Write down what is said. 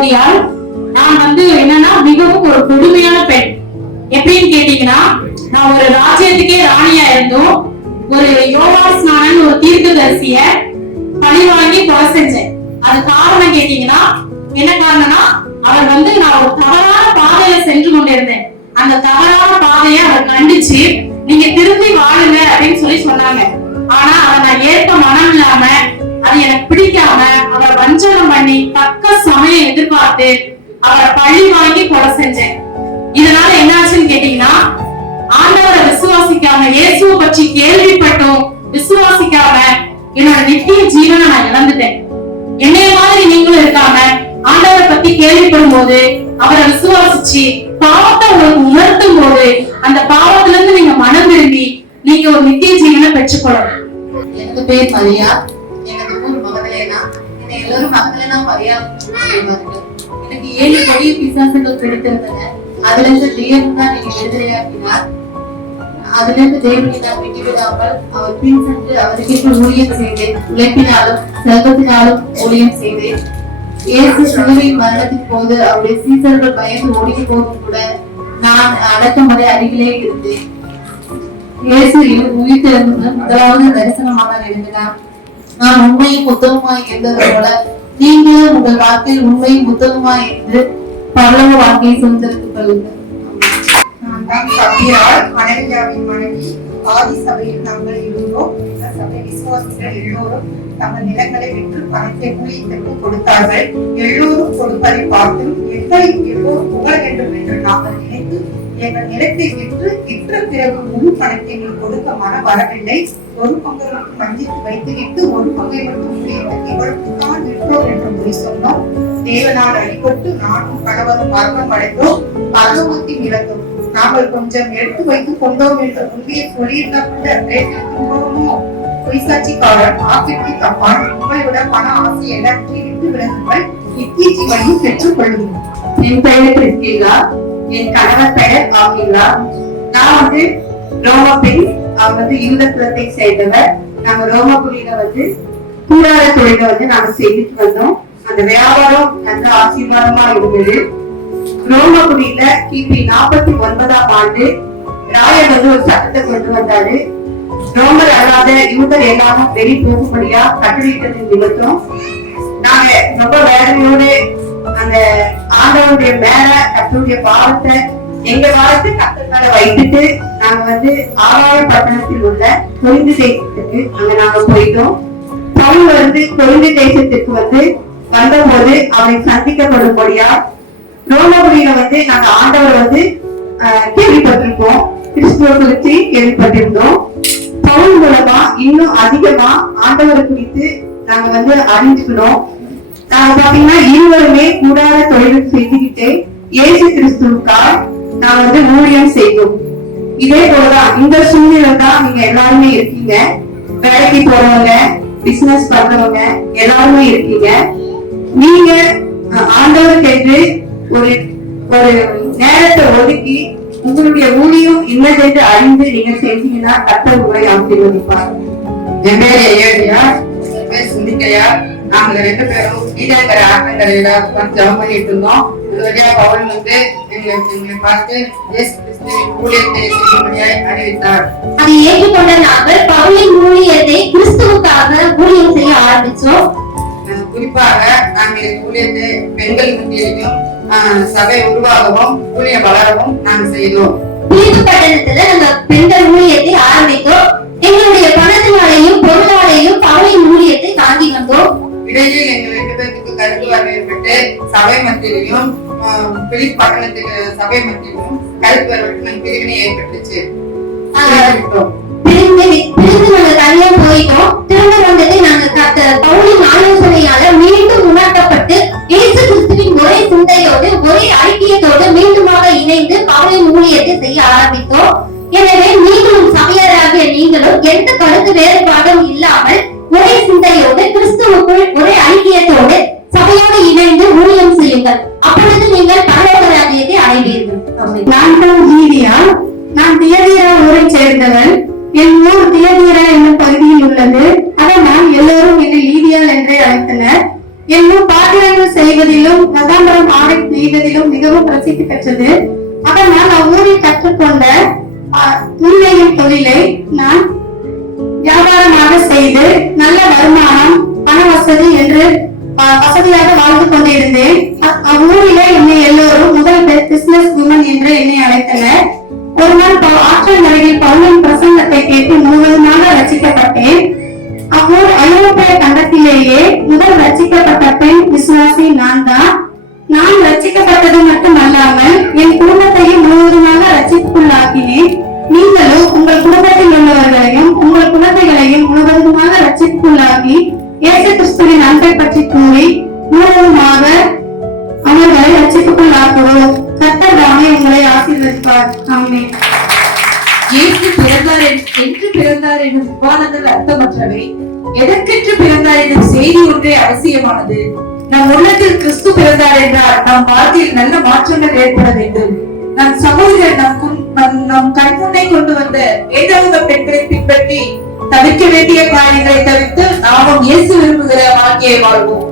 ஏரோதியால். நான் என்னன்னா மிகவும் ஒரு கொடுமையான பெண். எப்படின்னு கேட்டீங்கன்னா, நான் ஒரு ராஜ்யத்துக்கே ராணியா இருந்தோம். ஒரு யோவான் ஸ்நானன் ஒரு தீர்க்கதரிசிய பழி வாங்கி கொலை செஞ்சேன். அது காரணம் கேட்டீங்கன்னா, என்ன காரணம்னா, அவர் நான் ஒரு தவறான பாதையில சென்று கொண்டிருந்தேன். அந்த தவறான பாதையை அவர் கண்டிச்சு, நீங்க திரும்பி வாழுங்க அப்படின்னு சொல்லி சொன்னாங்க. ஆனா அதை நான் ஏற்க மனம் இல்லாம, அது எனக்கு பிடிக்காம, அவரை வஞ்சனம் பண்ணி தக்க சமயம் எதிர்பார்த்து அவரை பழி வாங்கி கொலை செஞ்சேன். இதனால என்ன ஆச்சுன்னு கேட்டீங்கன்னா, ஆண்டவரை விசுவாசிக்காம, இயேசுவை பற்றி கேள்விப்பட்டும் விசுவாசிக்காம என்னோட நித்திய ஜீவனை நான் இழந்துட்டேன். என்னைய மாதிரி நீங்களும் இருக்காம, ஆண்டவரை பத்தி கேள்விப்படும் போது அவரை விசுவாசிச்சு பாவத்தை உங்களுக்கு உணர்த்தும் போது அந்த பாவத்துல இருந்து நீங்க மனம் திரும்பி நீங்க ஒரு நித்திய ஜீவனை பெற்றுக்கொள்ளணும். எனக்கு பேர் மரியா, எனக்கு ஊர் மகதலேனா. என்னை எல்லாரும் மகதலேனா மரியா சொல்லுவாங்க. எனக்கு 7 கொடிய பிசாசுகள் பிடித்திருந்தன. அதுல இருந்து தேவன் தான் என்னை விடுதலையாக்கினார். அதுல இருந்து தேவனை நான் விட்டு விடாமல் அவர் பின் சென்று அவருக்கு ஊழியம் செய்தேன். உழைப்பினாலும் செல்வத்தினாலும் ஊழியம் செய்தேன். இயேசு சிலுவையின் மரணத்தின் போது அவருடைய சீசர்கள் பயந்து ஓடிய போதும் கூட நான் அடக்கமுறை அருகிலே இருந்தேன். இயேசு உயிர்த்தெழுந்த முதலாவது தரிசனமாக எழுதினார். நான் உண்மையும் உத்தமமாய் இருந்தது போல நீங்களும் உங்கள் வாழ்க்கையில் உண்மையும் உத்தமமாய் இருந்து பரலோக வாழ்க்கையை சுதந்திரத்துக் கொள்ளுங்கள். நான் தான் சபியாள், மனைவியாவின் மனைவி. ஆதி சபையில் நாங்கள் இருந்தோம். இந்த சபை விசுவாசிகள் எல்லோரும் தங்கள் நிலங்களை விற்று பணத்தை ஊழியத்திற்கு கொடுத்தார்கள். எல்லோரும் கொடுப்பதை பார்த்து எங்களையும் எல்லோரும் புகழ வேண்டும் என்று நாங்கள் நினைத்து எங்கள் நிலத்தை விற்ற பிறகு முழு பணத்தை கொடுக்க மனம் வரவில்லை. ஒரு பங்கை மட்டும் வஞ்சித்து வைத்துவிட்டு ஒரு பங்கை மட்டும் ஊழியத்திற்கு இவளுக்குத்தான் விற்றோம் என்று மொழி சொன்னோம். தேவனால் அடிபட்டு நானும் கணவரும் மரணம் அடைந்தோம். பரலோகத்தில் இழந்தோம். நாங்கள் கொஞ்சம் எடுத்து வைத்துக் கொண்டோம் என்று உண்மையை சொல்லியிருந்தோமோ? பொய்சாட்சிக்காரன், ஆக்கிற்கு தப்பான், உங்களைவிட பண ஆசை எல்லாத்தையும் விட்டு விலகுங்கள், நித்திய ஜீவனையும் பெற்றுக் கொள்ளுங்கள். என் பெயர் கிறிஸ்டிலா, என் கணவர் பெயர் ஆகிலா. நான் ரோம பெண். அவர் யூத குலத்தை சேர்ந்தவர். நாங்க ரோமபுரியில கூடார தொழில நாங்க செய்துட்டு வந்தோம். அந்த வியாபாரம் நல்ல ஆசீர்வாதமா இருந்தது. ரோமபுரியில கிபி 49ஆம் ஆண்டு ராயர் ஒரு சட்டத்தை கொண்டு வந்தாரு. ரோமர் அல்லாத யூதர் எல்லாரும் வெளி போகும்படியா கட்டளையிட்டது நிமித்தம் நாங்க ரொம்ப வேதனையோடு அந்த ஆண்டவனுடைய மேல கர்த்தருடைய பாவத்தை எங்க பாவத்தை கர்த்தர் மேல வைத்துட்டு நாங்க ஆராய பட்டணத்தில் உள்ள கொரிந்து தேசத்துக்கு அங்க நாங்க போயிட்டோம். பவுல் கொரிந்து தேசத்துக்கு வந்தபோது அவரை சந்திக்கப்படும்படியா ரோமபுரியில நாங்க ஆண்டவர் கேள்விப்பட்டிருக்கோம். கிறிஸ்துவ குறித்து கேள்விப்பட்டிருந்தோம். பவுல் மூலமா இன்னும் அதிகமா ஆண்டவரை குறித்து நாங்க அறிஞ்சுக்கணும். நாங்க பாத்தீங்கன்னா இருவருமே கூடார தொழில் செய்துக்கிட்டு இயேசு கிறிஸ்துவுக்காக நாங்க ஊழியம் செய்தோம். இதே போலதான் இந்த சூழ்நிலை தான் நீங்க எல்லாருமே இருக்கீங்க. வேலைக்கு போறவங்க, பிசினஸ் பண்றவங்க எல்லாருமே இருக்கீங்க. நீங்க ஆண்டவருக்கு என்று ஒரு நேரத்தை ஒதுக்கி உங்களுடைய ஊழியம் இன்னதென்று அறிந்து நீங்க செஞ்சீங்கன்னா கர்த்தர் உங்களை ஆசீர்வதிப்பார். என் பேர் ஏழியா, என் பேர் சுந்திக்கையா. நாங்க 2 பேரும் நீடாங்கிற ஆற்றங்கரையில ஜபம் பண்ணிட்டு இருந்தோம். இது வழியா பவுல் எங்களை பார்த்து இயேசு கிறிஸ்துவின் ஊழியத்தை செய்யும்படியாய் அறிவித்தார். அதை ஏற்றுக்கொண்ட நாங்கள் பவுலின் ஊழியத்தை கிறிஸ்துவுக்காக ஊழியம் செய்ய ஆரம்பிச்சோம். குறிப்பாக நாங்கள் ஊழியத்தை பெண்கள் மத்தியிலும் சபை உருவாகவும் ஊழிய வளரவும் நாங்கள் செய்தோம். பிலிப்பு பட்டணத்துல நாங்க பெண்கள் ஊழியத்தை ஆரம்பித்தோம். எங்களுடைய பணத்தினாலேயும் பொருளாலேயும் பவுலின் ஊழியத்தை தாங்கி வந்தோம். இடையே எங்கள் 2 பேருக்கு கருத்து வரவு ஏற்பட்டு சபை மத்தியிலும் பிலிப்பு பட்டணத்துக்கு சபை மத்தியிலும் கருத்து வரவு பிரிவினை ஏற்பட்டுச்சு. பிரிந்து நாங்க தனியா போயிட்டோம். திரும்ப நாங்க பவுலின் ஆலோசனையால மீண்டும் உணர்த்தப்பட்டு இயேசு கிறிஸ்துவின் ஒரே சிந்தையோடு ஒரே ஐக்கியத்தோடு மீண்டுமாக இணைந்து பவுலின் ஊழியத்தை செய்ய ஆரம்பித்தோம். எனவே நீங்களும் சபையராகிய நீங்களும் எந்த கருத்து வேறுபாடும் இல்லாமல் ஒரே சிந்தையோடு கிறிஸ்துவுக்குள் ஒரே ஐக்கியத்தோடு சபையோடு இணைந்து ஊழியம் செய்யுங்கள். அப்பொழுது நீங்கள் பரலோக ராஜ்யத்தை அடைவீர்கள். நான் தான் ஜீவியா. நான் தியதியா ஊரை சேர்ந்தவன். என் ஊர் தியதீரா என்னும் பகுதியில் உள்ளது. அதனால் எல்லோரும் என்னை லீதியால் என்றே அழைத்தனர். என்னும் பாத்திரங்கள் செய்வதிலும் நதாம்பரம் ஆடை நெய்வதிலும் மிகவும் பிரசித்தி பெற்றது. அதனால் அவ்வூரில் கற்றுக்கொண்ட துணியின் தொழிலை நான் வியாபாரமாக செய்து நல்ல வருமானம், பண வசதி என்று வசதியாக வாழ்ந்து கொண்டிருந்தேன். அவ்வூரிலே என்னை எல்லோரும் முதல் பிசினஸ் உமன் என்று என்னை அழைத்தனர். ஒரு நாள் ஆற்றல் நகரில் பவுலின் பிரசங்கத்தை கேட்டு முழுவதுமாக ரசிக்கப்பட்டேன். அவ்வூர் ஐரோப்பிய கண்டத்திலேயே முதல் ரசிக்கப்பட்ட பெண் விசுவாசி நான் தான். நான் ரசிக்கப்பட்டது மட்டுமல்லாமல் என் குடும்பத்தையும் முழுவதுமாக ரட்சிப்புக்குள்ளாக்கினேன். நீங்களும் உங்கள் குடும்பத்தில் உள்ளவர்களையும் உங்கள் குழந்தைகளையும் முழுவதுமாக ரட்சிப்புக்குள்ளாக்கி இயேசு கிறிஸ்துவின் அன்பை பற்றி கூறி முழுவதுமாக அவர்களை ரட்சிப்புக்குள்ளாக்குவோம். கர்த்தர் தாமே உங்களை ஆசீர்வதிப்பார். ஆமென். இயேசு பிறந்தார் என்று பிறந்தார் என்னும் விவாதங்கள் அர்த்தமற்றவை. எதற்கென்று பிறந்தார் என்னும் செய்தி ஒன்றே அவசியமானது. நம் உள்ளத்தில் கிறிஸ்து பிறந்தார் என்றால் நம் வாழ்க்கையில் நல்ல மாற்றங்கள் ஏற்பட வேண்டும். நம் சகோதரர் நம் கண்முன்னே கொண்டு வந்த வேதாந்த பெண்களை பின்பற்றி தவிர்க்க வேண்டிய காரியங்களை தவிர்த்து நாமும் இயேசு விரும்புகிற வாழ்க்கையை வாழ்வோம்.